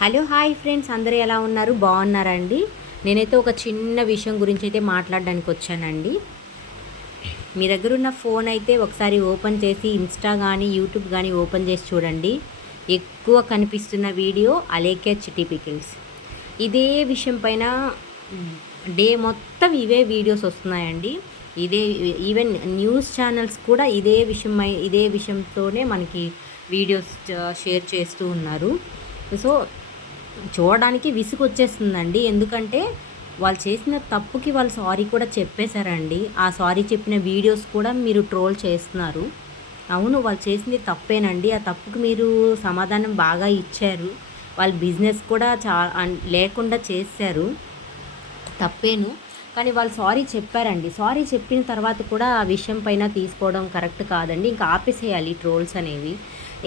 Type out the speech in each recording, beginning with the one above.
Hello hi friends, అందరూ ఎలా ఉన్నారు? బాగున్నారండి? నేనైతే ఒక చిన్న విషయం గురించి అయితే మాట్లాడడానికి వచ్చానండి. మీ దగ్గర ఉన్న ఫోన్ అయితే ఒకసారి ఓపెన్ చేసి ఇన్స్టా కానీ యూట్యూబ్ కానీ ఓపెన్ చేసి చూడండి. ఎక్కువ కనిపిస్తున్న వీడియో అలేఖ్య చిట్టి పికిల్స్. ఇదే విషయం పైన డే మొత్తం ఇవే వీడియోస్ వస్తున్నాయండి. ఇదే ఈవెన్ న్యూస్ ఛానల్స్ కూడా ఇదే విషయంతోనే మనకి వీడియోస్ షేర్ చేస్తూ ఉన్నారు. సో చూడడానికి విసుగొచ్చేస్తుందండి. ఎందుకంటే వాళ్ళు చేసిన తప్పుకి వాళ్ళు సారీ కూడా చెప్పేశారండి. ఆ సారీ చెప్పిన వీడియోస్ కూడా మీరు ట్రోల్ చేస్తున్నారు. అవును, వాళ్ళు చేసింది తప్పేనండి. ఆ తప్పుకి మీరు సమాధానం బాగా ఇచ్చారు. వాళ్ళ బిజినెస్ కూడా లేకుండా చేశారు. తప్పేను. కానీ వాళ్ళు సారీ చెప్పారండి. సారీ చెప్పిన తర్వాత కూడా ఆ విషయం పైన తీసుకోవడం కరెక్ట్ కాదండి. ఇంకా ఆపేసేయాలి ట్రోల్స్ అనేవి.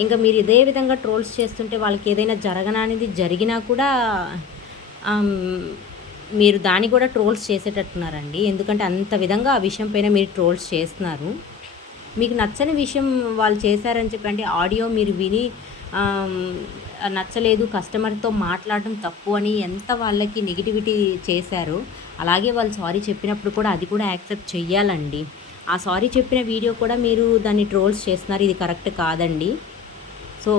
ఇంకా మీరు ఇదే విధంగా ట్రోల్స్ చేస్తుంటే వాళ్ళకి ఏదైనా జరగననేది జరిగినా కూడా మీరు దాన్ని కూడా ట్రోల్స్ చేసేటట్టున్నారండి. ఎందుకంటే అంత విధంగా ఆ విషయం పైన మీరు ట్రోల్స్ చేస్తున్నారు. మీకు నచ్చని విషయం వాళ్ళు చేశారని చెప్పి అంటే ఆడియో మీరు విని నచ్చలేదు, కస్టమర్తో మాట్లాడడం తప్పు అని ఎంత వాళ్ళకి నెగిటివిటీ చేశారో అలాగే వాళ్ళు సారీ చెప్పినప్పుడు కూడా అది కూడా యాక్సెప్ట్ చెయ్యాలండి. ఆ సారీ చెప్పిన వీడియో కూడా మీరు దాన్ని ట్రోల్స్ చేస్తున్నారు. ఇది కరెక్ట్ కాదండి. సో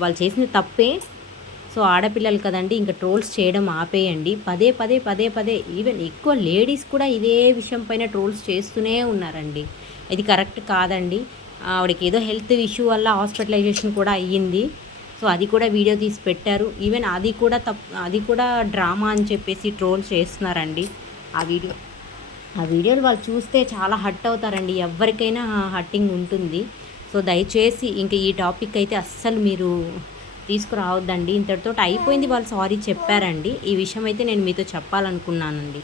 వాళ్ళు చేసిన తప్పే. సో ఆడపిల్లలు కదండి, ఇంకా ట్రోల్స్ చేయడం ఆపేయండి. పదే పదే పదే పదే ఈవెన్ ఎక్కువ లేడీస్ కూడా ఇదే విషయం పైన ట్రోల్స్ చేస్తూనే ఉన్నారండి. ఇది కరెక్ట్ కాదండి. ఆవిడకి ఏదో హెల్త్ ఇష్యూ వల్ల హాస్పిటలైజేషన్ కూడా అయ్యింది. సో అది కూడా వీడియో తీసి పెట్టారు. ఈవెన్ అది కూడా డ్రామా అని చెప్పేసి ట్రోల్ చేస్తున్నారండి. ఆ వీడియోలు వాళ్ళు చూస్తే చాలా హర్ట్ అవుతారండి. ఎవరికైనా హర్టింగ్ ఉంటుంది. సో దయచేసి ఇంక ఈ టాపిక్ అయితే అస్సలు మీరు తీసుకురావద్దండి. ఇంతటితో అయిపోయింది. వాళ్ళు సారీ చెప్పారండి. ఈ విషయం అయితే నేను మీతో చెప్పాలనుకున్నానండి.